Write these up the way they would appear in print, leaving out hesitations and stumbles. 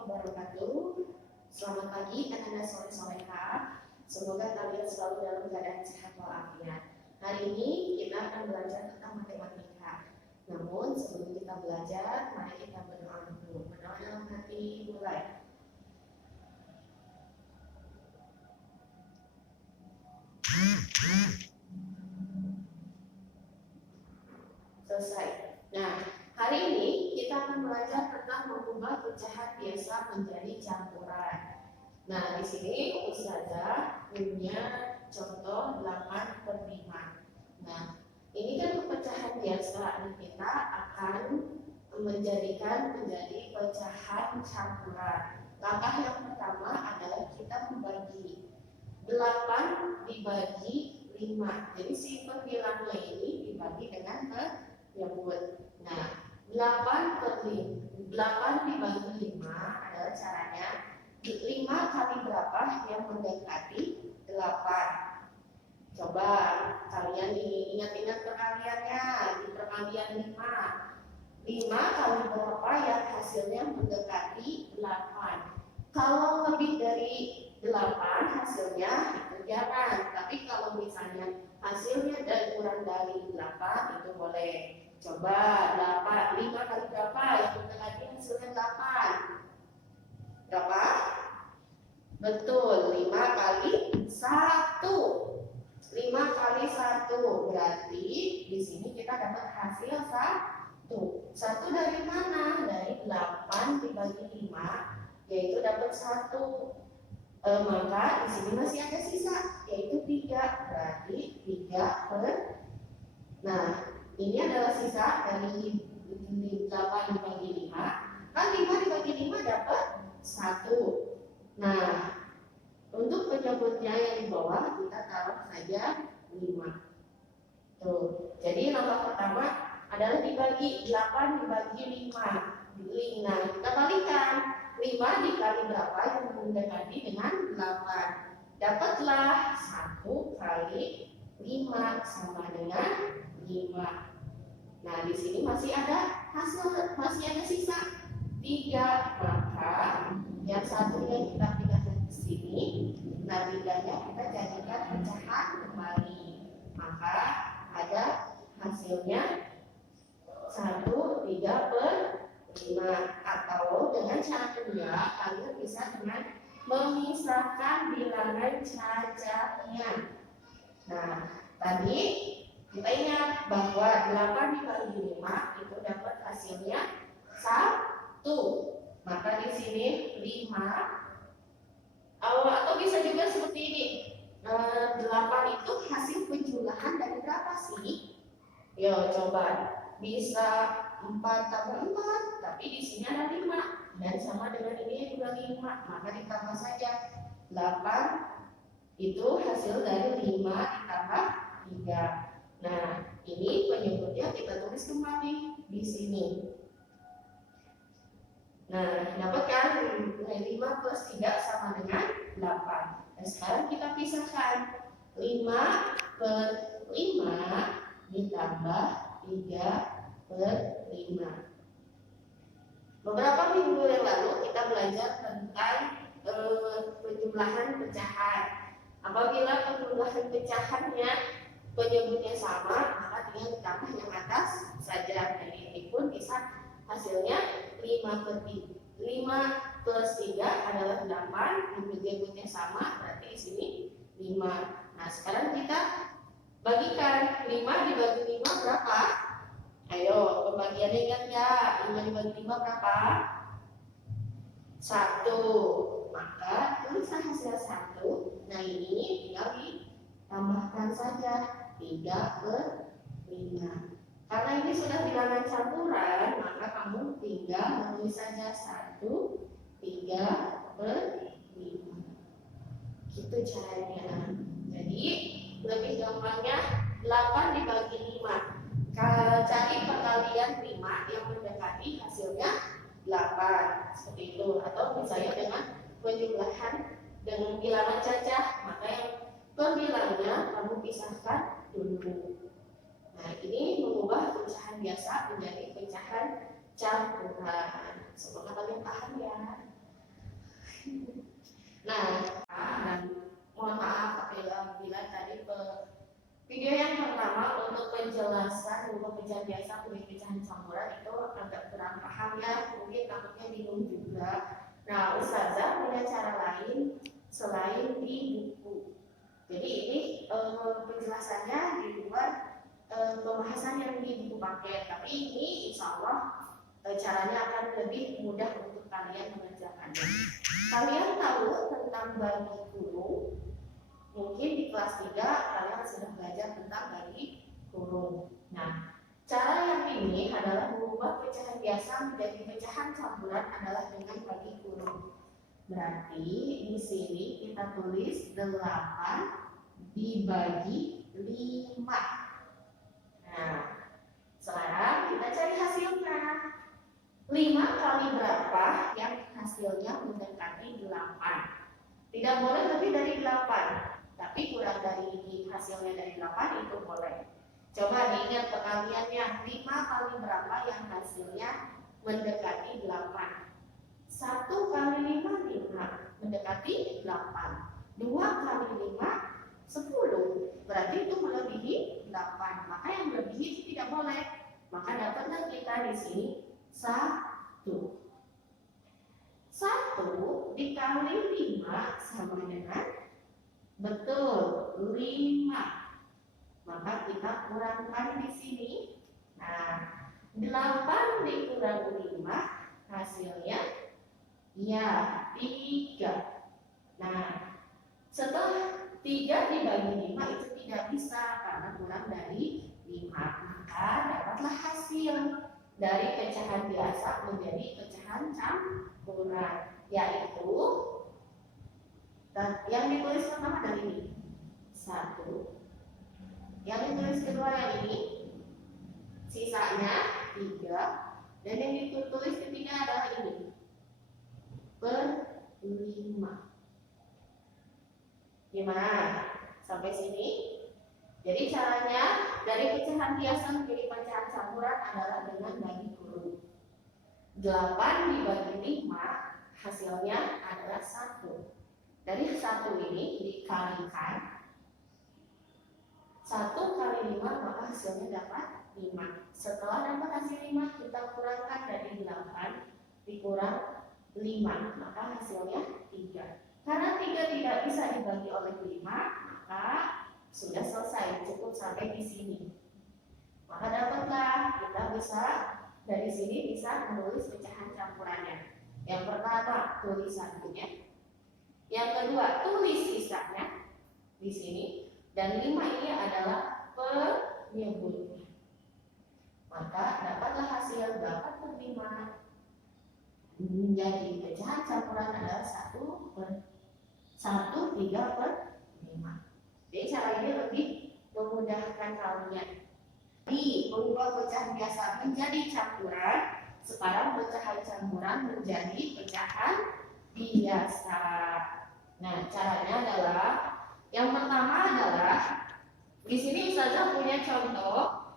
wabarakatuh. Selamat pagi anak-anak soleh-soleha. Semoga kalian selalu dalam keadaan sehat walafiat. Hari ini kita akan belajar tentang matematika. Namun sebelum kita belajar, mari kita berdoa dulu. Berdoa dalam hati, mulai. Selesai. Nah, hari ini kita akan belajar tentang mengubah pecahan biasa menjadi campuran. Nah, di sini Ustazah punya contoh 8/5. Nah, ini kan pecahan biasa. Kita akan menjadikan menjadi pecahan campuran. Langkah yang pertama adalah kita membagi 8 dibagi 5. Jadi si pembilangnya ini dibagi dengan penyebut. Nah, 8 dibagi 5 adalah caranya 5 kali berapa yang mendekati 8. Coba kalian ingat-ingat perkaliannya di perkalian 5. 5 kali berapa yang hasilnya mendekati 8. Kalau lebih dari 8 hasilnya itu jangan. Tapi kalau misalnya hasilnya kurang dari 8 itu boleh. Coba 5 kali berapa yang mendekati hasilnya 8? Berapa? Betul, 5 kali 1. 5 kali 1 berarti di sini kita dapat hasil 1. 1 dari mana? Dari 8 dibagi 5, yaitu dapat 1. Maka di sini masih ada sisa, yaitu 3. Berarti 3 per. Nah, ini adalah sisa dari 8 dibagi 5. Kan 5 dibagi 5 dapat 1. Nah, untuk penyebutnya yang di bawah kita taruh saja 5. Tuh. Jadi langkah pertama adalah dibagi 8 dibagi 5. Nah, kita balikan. 5 dikali berapa yang mendekati dengan 8. Dapatlah 1 kali 5 sama dengan 5. Nah, di sini masih ada hasil, masih ada sisa 3. Maka yang satunya kita pindahkan ke sini. Nah, 3-nya kita jadikan pecahan kembali. Maka ada hasilnya 1, 3 per 5. Atau dengan cara kedua, kalian bisa dengan memisahkan bilangan cacahnya. Nah, tadi kita ingat bahwa 8 dibagi 5 itu dapat hasilnya 1. Maka di sini 5 atau bisa juga seperti ini. 8 itu hasil penjumlahan dari berapa sih? Yo, coba. Bisa 4 tambah 4, tapi di sini ada 5 dan sama dengan ini juga 5, maka ditambah saja 8 itu hasil dari 5 ditambah 3. Nah, ini penyebutnya kita tulis kembali di sini. Nah, dapatkan 5 plus 3 sama dengan 8. Nah, sekarang kita pisahkan 5 per 5 ditambah 3 per 5. Beberapa minggu yang lalu kita belajar tentang penjumlahan pecahan. Apabila penjumlahan pecahannya penyebutnya sama, maka tinggal ditambah yang atas saja. Jadi ini pun bisa hasilnya 5 per 3. 5 plus 3 adalah 8, penyebutnya sama, berarti di sini 5. Nah, sekarang kita bagikan 5 dibagi 5 berapa? Ayo, pembagiannya ingat nggak? 5 dibagi 5 berapa? 1. Maka tulislah hasil 1. Nah, ini tinggal ditambahkan saja 3 per 5. Karena ini sudah bilangan campuran, maka kamu tinggal menulis saja 1, 3 per 5. Gitu caranya. Jadi lebih gampangnya 8 dibagi 5. Cari perkalian 5 yang mendekati hasilnya 8. Seperti itu. Atau misalnya dengan penjumlahan dengan bilangan cacah, maka yang pembilangnya kamu pisahkan dulu. Nah, ini mengubah pecahan biasa menjadi pecahan campuran. Semoga kalian paham ya. Nah, dan mohon maaf apabila tadi video yang pertama untuk penjelasan untuk pecahan biasa dan pecahan campuran itu agak kurang paham ya, mungkin takutnya bingung juga. Nah, Ustazah punya cara lain selain di buku. Jadi ini penjelasannya di luar pembahasan yang di buku paket, tapi ini insya Allah caranya akan lebih mudah untuk kalian mengerjakannya. Kalian tahu tentang bagi kurung? Mungkin di kelas 3 kalian sudah belajar tentang bagi kurung. Nah, cara yang ini adalah mengubah pecahan biasa menjadi pecahan campuran adalah dengan bagi kurung. Berarti di sini kita tulis 8 dibagi 5. Nah, sekarang kita cari hasilnya. 5 kali berapa yang hasilnya mendekati 8? Tidak boleh lebih dari 8, tapi kurang dari hasilnya dari 8 itu boleh. Coba diingat perkaliannya, 5 kali berapa yang hasilnya mendekati 8? 1 kali 5, 5 mendekati 8. 2 kali 5, 10. Berarti itu melebihi 8. Maka yang melebihi itu tidak boleh. Maka dapatlah kita di sini 1. 1 dikali 5 sama dengan betul 5. Maka kita kurangkan di sini. Nah, 8 dikurang 5 hasilnya ya 3. Nah, setelah 3 dibagi 5 itu tidak bisa karena kurang dari 5. Maka dapatlah hasil dari pecahan biasa menjadi pecahan campuran, yaitu yang ditulis pertama dari ini 1, yang ditulis kedua yang ini sisanya 3, dan yang ditulis ketiga adalah ini per 5. Gimana? Sampai sini? Jadi caranya dari pecahan biasa menjadi pecahan campuran adalah dengan bagi kurung. 8 dibagi 5 hasilnya adalah 1. Dari 1 ini dikalikan 1 kali 5 maka hasilnya dapat 5. Setelah dapat hasil 5 kita kurangkan dari 8 dikurang 5 maka hasilnya 3. Karena 3 tidak bisa dibagi oleh 5 maka sudah selesai, cukup sampai di sini. Maka dapatlah kita bisa dari sini bisa menulis pecahan campurannya. Yang pertama tulis satunya, yang kedua tulis sisanya di sini, dan 5 ini adalah penyebutnya. Maka dapatlah hasil 8 per 5 menjadi pecahan campuran adalah 1 per 1, 3 per 5. Jadi cara ini lebih memudahkan kalian. Di mengubah pecahan biasa menjadi campuran, sekarang pecahan campuran menjadi pecahan biasa. Nah, caranya adalah yang pertama adalah di sini Ustazah punya contoh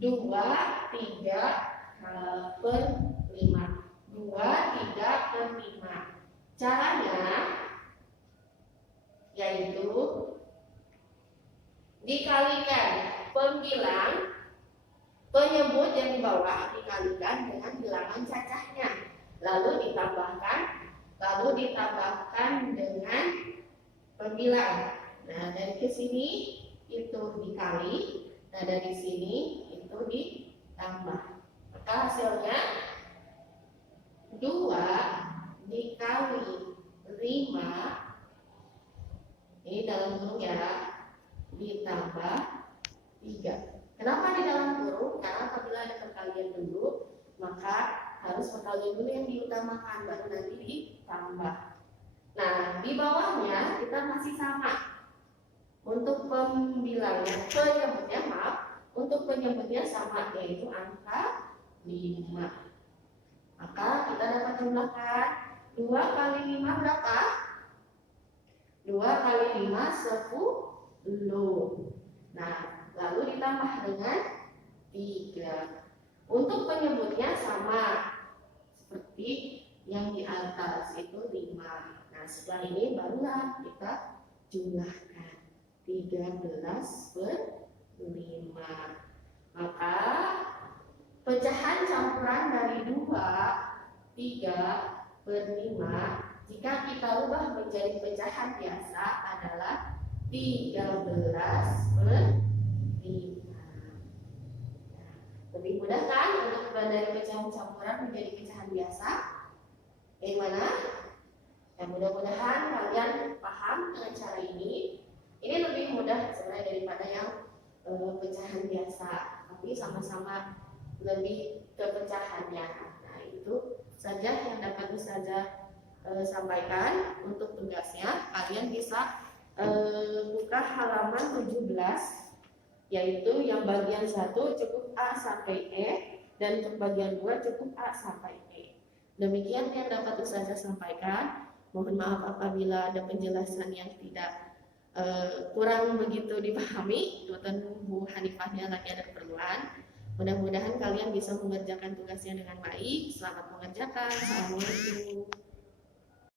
2, 3 per 5. 2, 3 per 5. Caranya yaitu dikalikan pembilang penyebut yang di bawah dikalikan dengan bilangan cacahnya, lalu ditambahkan dengan pembilang. Nah, dari ke sini itu dikali, nah dari sini itu ditambah. Maka hasilnya 2 dikali 5 ini dalam kurung ya, ditambah 3. Kenapa di dalam kurung? Karena apabila ada perkalian dulu, maka harus perkalian dulu yang diutamakan, baru nanti ditambah. Nah, di bawahnya kita masih sama. Untuk pembilangnya, untuk penyebutnya sama, yaitu angka 5. Maka kita dapat jumlahkan 2 kali 5 berapa? 2 kali 5 10. Nah, lalu ditambah dengan 3. Untuk penyebutnya sama seperti yang di atas itu 5. Nah, setelah ini barulah kita jumlahkan 13 per 5. Maka pecahan campuran dari 2, 3 per 5 jika kita ubah menjadi pecahan biasa adalah 13 per 5. Lebih mudah kan untuk ubah dari pecahan campuran menjadi pecahan biasa? Bagaimana? Dan mudah-mudahan kalian paham dengan cara ini. Ini lebih mudah sebenarnya daripada yang pecahan biasa, tapi sama-sama lebih ke pecahannya. Nah, itu saja yang dapat Ustazah sampaikan untuk tugasnya. Kalian bisa buka halaman 17, yaitu yang bagian 1 cukup A sampai E, dan untuk bagian 2 cukup A sampai E. Demikian yang dapat Ustazah sampaikan. Mohon maaf apabila ada penjelasan yang tidak kurang begitu dipahami, dan Bu Hanifahnya lagi ada keperluan. Mudah-mudahan kalian bisa mengerjakan tugasnya dengan baik. Selamat mengerjakan. Assalamualaikum.